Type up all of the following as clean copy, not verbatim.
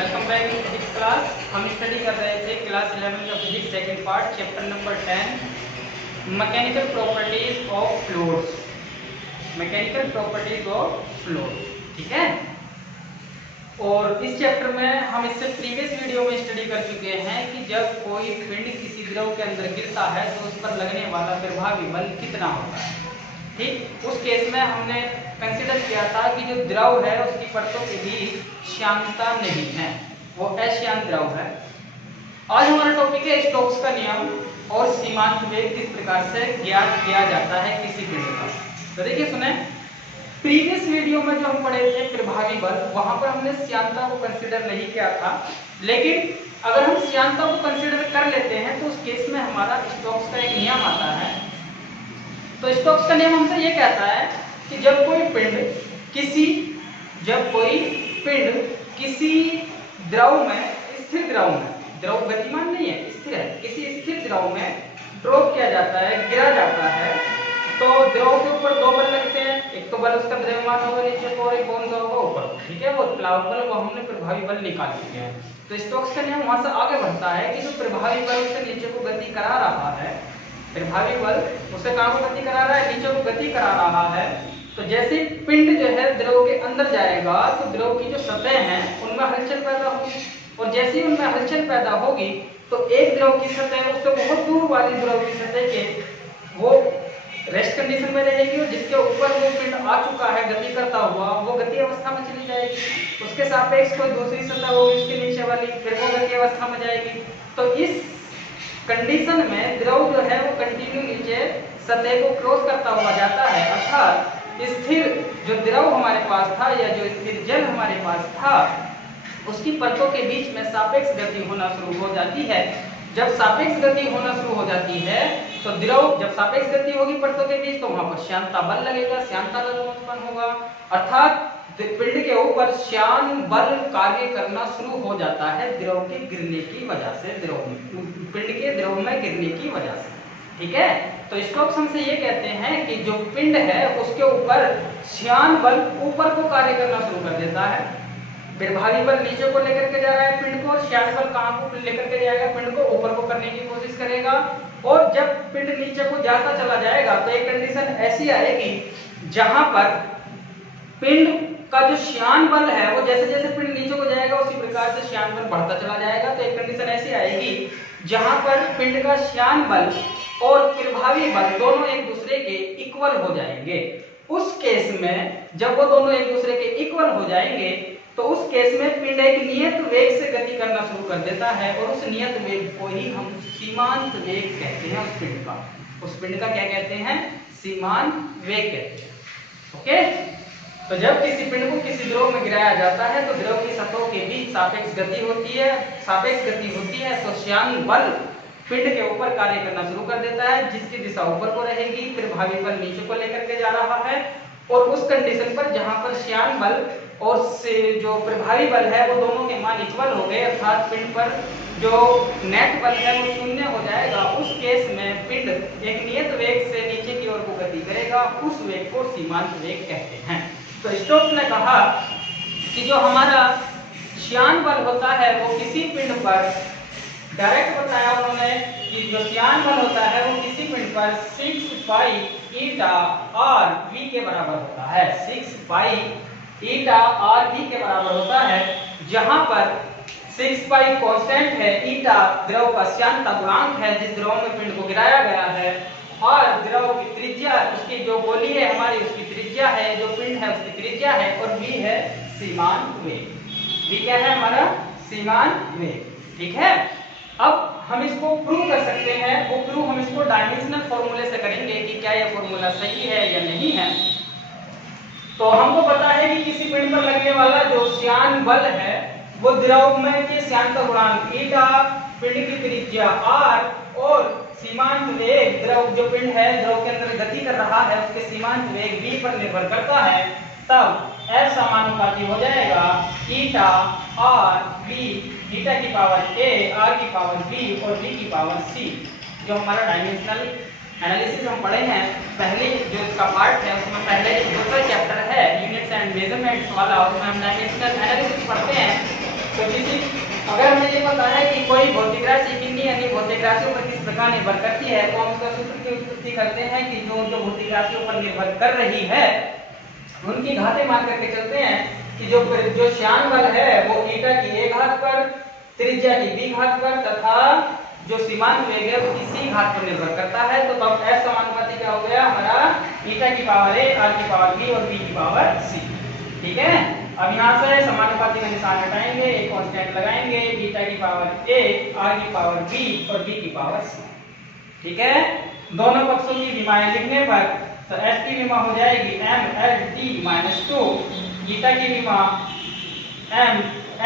Welcome back in physics class. हम study कर रहे थे क्लास 11 का physics second part chapter number 10 mechanical properties of fluids. Mechanical properties of fluids, ठीक है। और इस चैप्टर में हम इससे प्रीवियस वीडियो में स्टडी कर चुके हैं कि जब कोई पिंड किसी द्रव के अंदर गिरता है तो उस पर लगने वाला प्रभावी बल कितना होता है। ठीक, उस केस में हमने कंसीडर किया था कि जो द्रव है उसकी परतों के बीच श्यानता नहीं है, वो अश्यान द्रव है। आज हमारा टॉपिक है स्टोक्स का नियम और सीमांत वेग किस प्रकार से ज्ञात किया जाता है किसी पिंड का। तो देखिए सुने, प्रीवियस वीडियो में जो हम पढ़े थे प्रभावी बल, वहां पर हमने श्यानता को कंसीडर नहीं किया था, लेकिन अगर हम श्यानता को कंसीडर कर लेते हैं तो उस केस में हमारा स्टोक्स का एक नियम आता है। तो स्टोक्स का नियम हमसे ये कहता है कि जब कोई पिंड किसी द्रव में, स्थिर द्रव में, द्रव गतिमान नहीं है, स्थिर है, किसी स्थिर द्रव में ड्रॉप किया जाता है, गिरा जाता है, तो द्रव के ऊपर दो बल लगते हैं। एक तो बल उसका द्रव्यमान होगा नीचे को और एक कौन सा होगा ऊपर, ठीक है। वो प्लावक बल को हमने प्रभावी बल निकाल लिया है। तो स्टोक्स का नियम वहां से आगे बढ़ता है कि जो प्रभावी बल उससे नीचे को गति करा रहा है, प्रभावी बल उसे कहां को गति करा रहा है, नीचे को गति करा रहा है। तो जैसे पिंड जो है द्रव के अंदर जाएगा तो द्रव की जो सतह हैं उनमें हलचल पैदा होगी, और जैसे ही उनमें हलचल पैदा होगी तो एक द्रव की सतह उससे बहुत दूर वाली द्रव की सतह के वो रेस्ट कंडीशन में रहेगी, और जिसके ऊपर वो पिंड आ चुका है गति करता हुआ, वो गति अवस्था में चली जाएगी। उसके सापेक्ष कोई दूसरी सतह होगी उसके नीचे वाली, फिर वो गति अवस्था में जाएगी। तो इस कंडीशन में द्रव जो है वो कंटिन्यू नीचे सतह को क्रॉस करता हुआ जाता है, अर्थात स्थिर जो द्रव हमारे पास था या जो स्थिर जल हमारे पास था उसकी परतों के बीच में सापेक्ष गति होना शुरू हो जाती है। जब सापेक्ष गति होना शुरू हो जाती है तो द्रव, जब सापेक्ष गति होगी परतों के बीच तो वहां पर श्यानता बल लगेगा, श्यानता बल उत्पन्न होगा, अर्थात पिंड के ऊपर श्यान बल कार्य करना शुरू हो जाता है द्रव के गिरने की वजह से, पिंड के द्रव में गिरने की वजह से, ठीक है। तो स्टोक्स हमसे ये कहते हैं कि जो पिंड है उसके ऊपर श्यान बल ऊपर को कार्य करना शुरू कर देता है। प्रभावी बल नीचे को लेकर के जा रहा है पिंड को, और श्यान बल कहां को लेकर के जाएगा, पिंड को ऊपर को करने की कोशिश करेगा। और जब पिंड नीचे को जाता चला जाएगा तो एक कंडीशन ऐसी आएगी जहां पर पिंड का जो श्यान बल है वो जैसे जैसे पिंड नीचे को जाएगा उसी प्रकार से श्यान बल बढ़ता चला जाएगा। तो एक कंडीशन ऐसी आएगी जहां पर पिंड का श्यान बल और प्रभावी बल दोनों एक दूसरे के इक्वल हो जाएंगे। उस केस में जब वो दोनों एक दूसरे के इक्वल हो जाएंगे तो उस केस में पिंड एक नियत वेग से गति करना शुरू कर देता है, और उस नियत वेग को ही हम सीमांत वेग कहते हैं। उस पिंड का क्या कहते हैं, सीमांत वेग कहते हैं, ओके। तो जब किसी पिंड को किसी द्रव में गिराया जाता है तो द्रव की सतहों के बीच सापेक्ष गति होती है, तो श्यान बल पिंड के ऊपर कार्य करना शुरू कर देता है, जिसकी दिशा ऊपर को रहेगी, प्रभावी बल नीचे को लेकर के जा रहा है। और उस कंडीशन पर जहां पर श्यान बल और से जो प्रभावी बल है वो दोनों के मान इक्वल हो गए, अर्थात पिंड पर जो नेट बल है वो शून्य हो जाएगा, उस केस में पिंड एक नियत वेग से नीचे की ओर को गति करेगा, उस वेग को सीमांत वेग कहते हैं। तो स्टोक्स ने कहा कि जो हमारा श्यान बल होता है वो किसी पिंड पर, डायरेक्ट बताया उन्होंने कि जो श्यान बल होता है वो किसी पिंड पर 6 पाई ईटा आर वी के बराबर होता है, 6 पाई ईटा आर वी के बराबर होता है, जहां पर 6 पाई कांस्टेंट है, ईटा द्रव का श्यानता गुणांक है जिस द्रव में पिंड को गिराया गया है, और द्रव की त्रिज्या, उसकी जो गोली है हमारी उसकी त्रिज्या है, जो पिंड है उसकी त्रिज्या है, और v है सीमांत वेग। v क्या है हमारा, सीमांत वेग, ठीक है। अब हम इसको प्रूव कर सकते हैं, वो प्रूव हम इसको डायमेंशनल फॉर्मूले से करेंगे कि क्या यह फॉर्मूला सही है या नहीं है। तो हमको पता है कि किसी पिंड पर लगने वाला जो श्यान बल है वो द्रव में के श्यानता गुणांक ईटा, पिंड की त्रिज्या r और सीमांत वेग, द्रव जो पिंड है द्रव के अंदर गति कर रहा है उसके सीमांत वेग v पर निर्भर करता है। तब f समानुपाती हो जाएगा ईटा r v, ईटा की पावर a, r की पावर b और v की पावर c। जो हमारा डायमेंशनल एनालिसिस हम पढ़े हैं पहले जो इसका पार्ट है उसमें पहले दूसरा चैप्टर है यूनिट्स एंड मेजरमेंट्स वाला, उसमें हम डायमेंशनल एनालिसिस पढ़ते हैं। तो किसी अगर हमें ये पता है कि कोई भौतिक राशि कितनी अन्य भौतिक राशियों पर किस प्रकार निर्भर करती है, तो हम उसका सूत्र की उत्पत्ति करते हैं कि जो भौतिक राशियों पर निर्भर कर रही है उनकी घातें मान करके चलते हैं कि जो श्यान बल है वो ईटा की a घात पर, त्रिज्या की b घात पर तथा जो सीमांत वेग है वो किसी घात पर निर्भर करता है। तो तब f समानुपाती क्या हो गया हमारा ईटा की पावर a, r की पावर b और b की पावर c। ठीक है, अब यहाँ से समानुपाती का निशान हटाएंगे, एक कांस्टेंट लगाएंगे, ईटा की पावर a, r की पावर b और b की पावर c। ठीक है, दोनों पक्षों की विमाएं लिखने पर तो f की विमा हो जाएगी m l t माइनस 2, ईटा की विमा m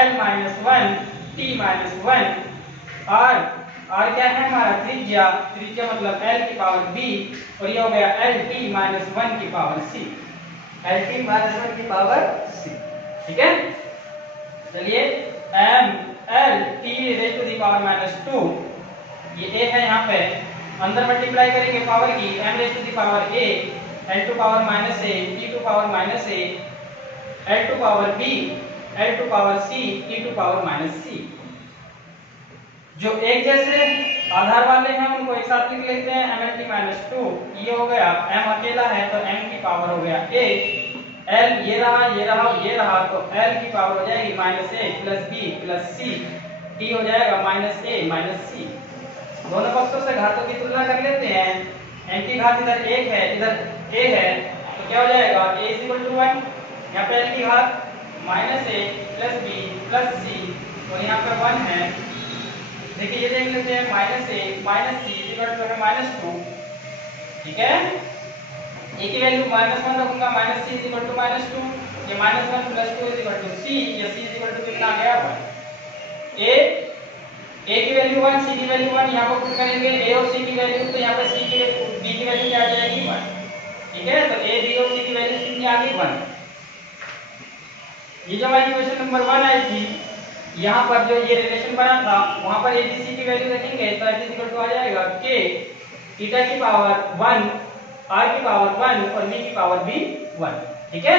l minus 1 t minus 1, r क्या है हमारा त्रिज्या, त्रिज्या मतलब l की पावर b और ये हो गया l t माइनस 1 की power c, l t minus 1 की पावर c। ठीक है, चलिए m l t raise to the power minus 2, ये a है यहाँ पे, अंदर मल्टीप्लाई करेंगे पावर की m raise to the power a, l to power minus a, t to power minus a, l to power b, l to power c, t to power minus c। जो एक जैसे आधार वाले हैं उनको एक साथ लिख लेते हैं, mlt माइनस 2, ये हो गया m अकेला है तो m की पावर हो गया a, l ये रहा ये रहा ये रहा तो l की पावर हो जाएगी minus a plus b plus c, t हो जाएगा माइनस a माइनस c। दोनों पक्षों से घातों की तुलना कर लेते हैं, m की घात इधर 1 है इधर a है तो क्या हो जाएगा a इज इक्वल टू 1, यहाँ पे l की घात minus a plus b plus c और यहाँ पे 1 है। देखिए ये देख लेते हैं minus a minus c equal to है माइनस 2। ठीक है, a की वैल्यू माइनस 1 रखूंगा, minus c equal to minus 2, ये minus 1 plus 2 equal to c, ये c इक्वल टू कितना आ गया 1। a की वैल्यू 1, c की वैल्यू 1, यहाँ पर पुट करेंगे a और c की वैल्यू, तो यहाँ पर c की b की वैल्यू क्या आ जाएगी 1। ठीक है, तो a b और c की वैल्यू कितनी आ गई 1। ये जो हमारी इक्वेशन नंबर 1 आई थी, यहाँ पर जो ये रिलेशन बना था वहां पर abc की वैल्यू रखेंगे तो f इक्वल टू आ जाएगा k ईटा की पावर 1, r की पावर 1 और v की पावर भी 1। ठीक है,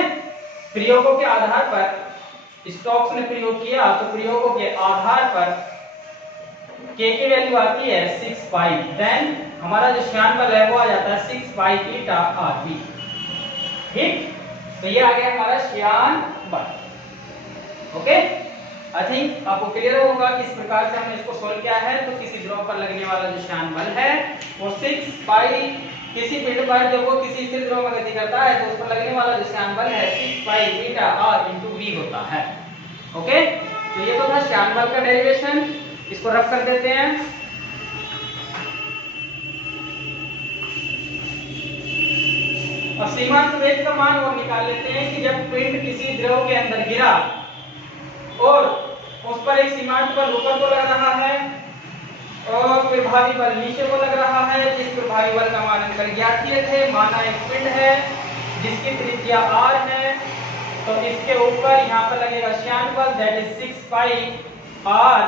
प्रयोगों के आधार पर स्टोक्स ने प्रयोग किया तो प्रयोगों के आधार पर k की वैल्यू आती है 6 पाई, देन हमारा जो श्यान बल है वो आ जाता है 6 पाई ईटा rv। ठीक, तो ये आ गया हमारा श्यान बल। ओके, आई थिंक आपको क्लियर होगा कि इस प्रकार से हमने इसको सोल्व किया है। तो किसी ध्रुव पर लगने वाला जो श्यान बल है वो 6 पाई, किसी पिंड पर जब वो किसी स्थिर ध्रुव में गति करता है तो उस पर लगने वाला जो श्यान बल है 6 पाई ईटा r इंटू v होता है। ओके, तो ये तो था श्यान बल का डेरिवेशन, इसको रफ कर देते हैं। अब सीमांत वेग का मान और निकाल लेते हैं कि जब पिंड किसी द्रव के अंदर गिरा और उस पर एक सीमांत बल ऊपर को लग रहा है और प्रभावी बल नीचे को लग रहा है, जिस प्रभावी बल का मान हम कल ज्ञात किए थे। माना एक पिंड है जिसकी त्रिज्या r है, तो इसके ऊपर यहाँ पर लगेगा श्यान बल that is 6 pi r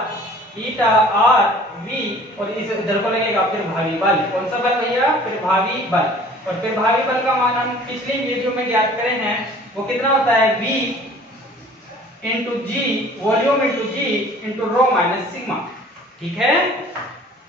eta r v और इस इधर को लगेगा प्रभावी बल। कौन सा बल भैया? प्रभावी बल। और प्रभावी बल का मान हम पिछले वीडियो में ज्ञात करे हैं, वो कितना होता है v इंटू जी, वॉल्यूम इंटू जी इंटू रो माइनस सिग्मा। ठीक है,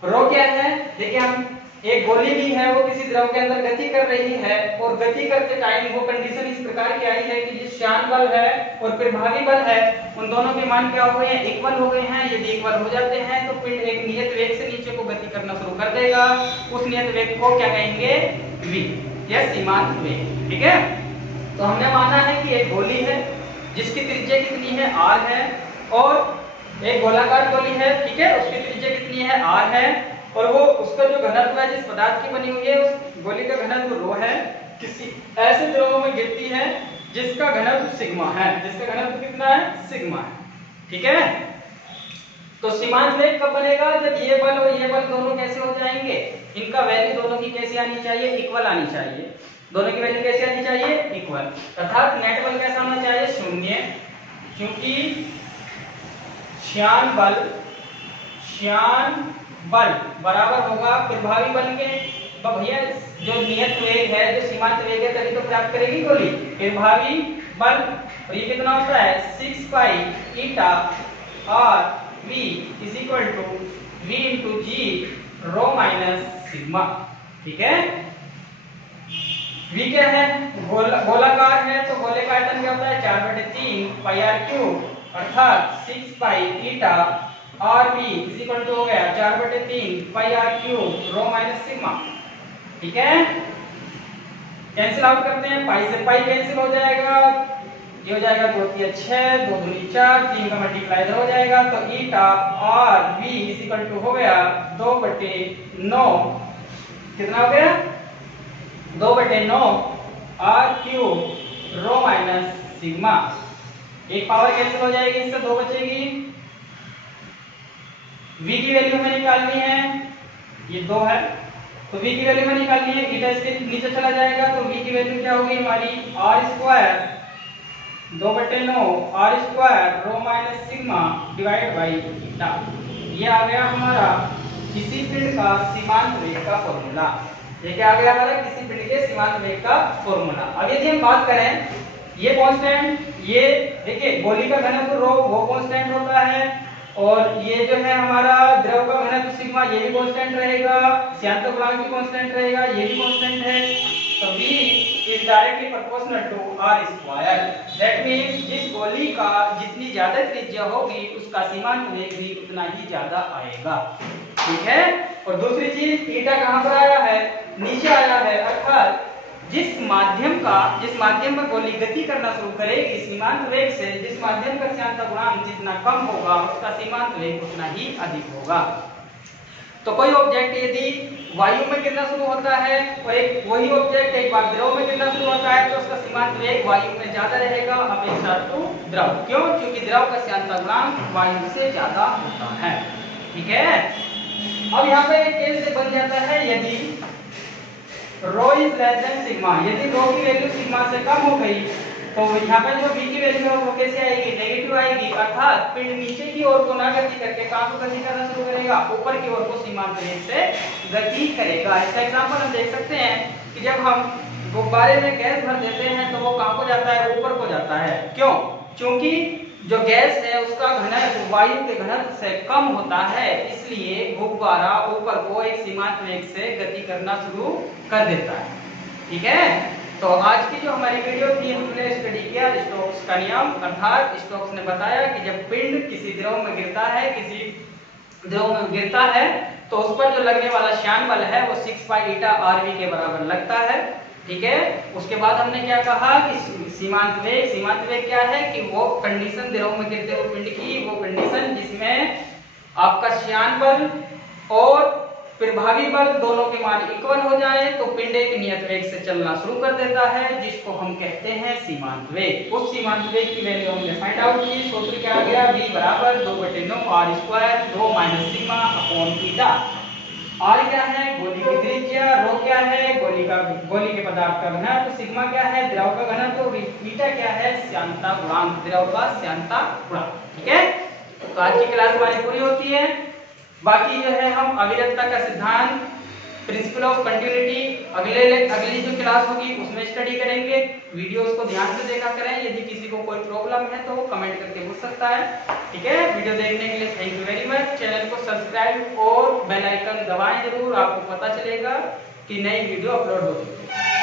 रो क्या है? देखिए हम एक गोली भी है वो किसी द्रव के अंदर गति कर रही है और गति करते टाइम वो कंडीशन इस प्रकार की आई है कि जो श्यान बल है और प्रभावी बल है उन दोनों के मान क्या हो गए हैं? इक्वल हो गए हैं। यदि इक्वल हो जाते हैं तो पिंड एक नियत वेग से नीचे को गति करना शुरू कर देगा। उस नियत वेग को क्या कहेंगे? v या सीमांत वेग। ठीक है, तो हमने माना है कि एक गोली है जिसकी त्रिज्या कितनी है? r है, और एक गोलाकार गोली है, ठीक है, उसकी त्रिज्या कितनी है? r है, और वो उसका जो घनत्व है जिस पदार्थ की बनी हुई है उस गोली का घनत्व रो है। किसी ऐसे द्रव में गिरती है जिसका घनत्व सिग्मा है, जिसका घनत्व कितना है? सिग्मा है। ठीक है, तो सीमांत वेग कब बनेगा? जब ये बल और ये बल दोनों कैसे हो जाएंगे? इनका वैल्यू दोनों की कैसी आनी चाहिए? इक्वल आनी चाहिए। दोनों की वैल्यू कैसी आनी चाहिए? इक्वल। अर्थात नेट बल कैसा होना चाहिए? शून्य, क्योंकि श्यान बल बराबर होगा प्रभावी बल के। भैया जो नियत वेग है, जो सीमांत वेग है, तभी तो प्राप्त करेगी गोली प्रभावी बल। और ये कितना होता है? 6 pi eta R V is equal to V into G rho minus sigma. ठीक है, वी क्या है, गोलाकार है तो गोले का आयतन क्या होता है 4/3 पाई आर क्यूब अर्थात 6 pi eta R V is equal to हो गया 4/3 pi R cube rho minus sigma. ठीक है, कैंसिल आउट करते हैं, पाई से पाई कैंसिल हो जाएगा, ये हो जाएगा 2 3 6 2 दूनी 4 3 का मल्टीप्लाई इधर हो जाएगा तो eta R V is equal to हो गया 2/9 कितना हो गया 2/9 R cube rho minus sigma. एक पावर कैंसिल हो जाएगी, इससे 2 बचेगी। v की वैल्यू हमें निकालनी है, ये 2 है तो v की वैल्यू हमें निकालनी है, ईटा इसके नीचे चला जाएगा तो v की वैल्यू क्या होगी हमारी R square 2/9 R square rho minus sigma divide by eta. ये आ गया हमारा किसी पिंड का सीमांत वेग का फॉर्मूला। ये क्या आ गया हमारा किसी पिंड के सीमांत वेग का फॉर्मूला। अब यदि हम बात करें ये कांस्टेंट, ये देखिए गोली का घनत्व रो वो कांस्टेंट होता है और ये जो है हमारा द्रव का घनत्व सिग्मा ये भी कांस्टेंट रहेगा, श्यानता गुणांक भी कांस्टेंट रहेगा, ये भी कांस्टेंट है। तो v is directly proportional to r square। That means जिस गोली का जितनी ज्यादा त्रिज्या होगी उसका सीमांत वेग भी उतना ही ज्यादा आएगा। ठीक है, और दूसरी चीज थीटा कहां पर आया है, नीचे आया है, अर्थात जिस माध्यम पर गोली गति करना शुरू करेगी सीमांत वेग से, जिस माध्यम का श्यानता गुणांक जितना कम होगा उसका सीमांत वेग उतना ही अधिक होगा। तो कोई ऑब्जेक्ट यदि वायु में गिरना शुरू होता है और एक वही ऑब्जेक्ट एक बार द्रव में गिरना शुरू होता है तो उसका सीमांत वेग वायु में ज्यादा रहेगा अपेक्षा टू द्रव। क्यों? क्योंकि द्रव का श्यानता गुणांक वायु से ज्यादा होता है। ठीक है, अब यहाँ पे एक केस बन जाता है यदि रो इज लेस देन सिग्मा, यदि रो की वैल्यू सिग्मा से कम हो गई तो यहाँ पे जो v की वैल्यू है वो कैसे आएगी, नेगेटिव आएगी, अर्थात पिंड नीचे की ओर को ना गति करके कहां को गति करना शुरू करेगा, ऊपर की ओर को सीमांत वेग से गति करेगा। इसका एग्जांपल हम देख सकते हैं कि जब हम गुब्बारे में गैस भर देते हैं तो वो कहां को जाता है, ऊपर को जाता है। क्यों? क्योंकि जो गैस है उसका घनत्व वायु के घनत्व से कम होता है, इसलिए गुब्बारा ऊपर को एक सीमांत वेग से गति करना शुरू कर देता है। ठीक है, तो आज की जो हमारी वीडियो थी हमने स्टडी किया स्टोक्स का नियम, अर्थात स्टोक्स ने बताया कि जब पिंड किसी द्रव में गिरता है तो उस पर जो लगने वाला श्यान बल है वो 6 पाई ईटा आर वी के बराबर लगता है। ठीक है, उसके बाद हमने क्या कहा कि सीमांत वेग क्या है कि वो कंडीशन द्रव में गिरते हुए पिंड की, वो कंडीशन जिसमें आपका श्यान बल और प्रभावी बल दोनों के मान इक्वल हो जाए तो पिंड एक नियत वेग से चलना शुरू कर देता है, जिसको हम कहते हैं सीमांत वेग। उस सीमांत वेग की वैल्यू हमने फाइंड आउट की, सूत्र क्या आ गया, v बराबर 2/9 r square rho minus sigma upon ईटा। r क्या है, गोली की त्रिज्या, रो क्या है, गोली के पदार्थ का घनत्व, सिग्मा क्या है, द्रव का घनत्व, ईटा क्या है, श्यानता गुणांक, द्रव का श्यानता गुणांक। ठीक है, तो आज की क्लास हमारी पूरी होती है। बाकी जो है हम अविरतता का सिद्धांत, प्रिंसिपल ऑफ कंटिन्यूटी अगली जो क्लास होगी उसमें स्टडी करेंगे। वीडियोस को ध्यान से देखा करें, यदि किसी को कोई प्रॉब्लम है तो वो कमेंट करके पूछ सकता है। ठीक है, वीडियो देखने के लिए thank you very much. Channel को सब्सक्राइब और बेल आइकन दबाएं जरूर, आपको पता चलेगा कि नई वीडियो अपलोड हो चुकी है।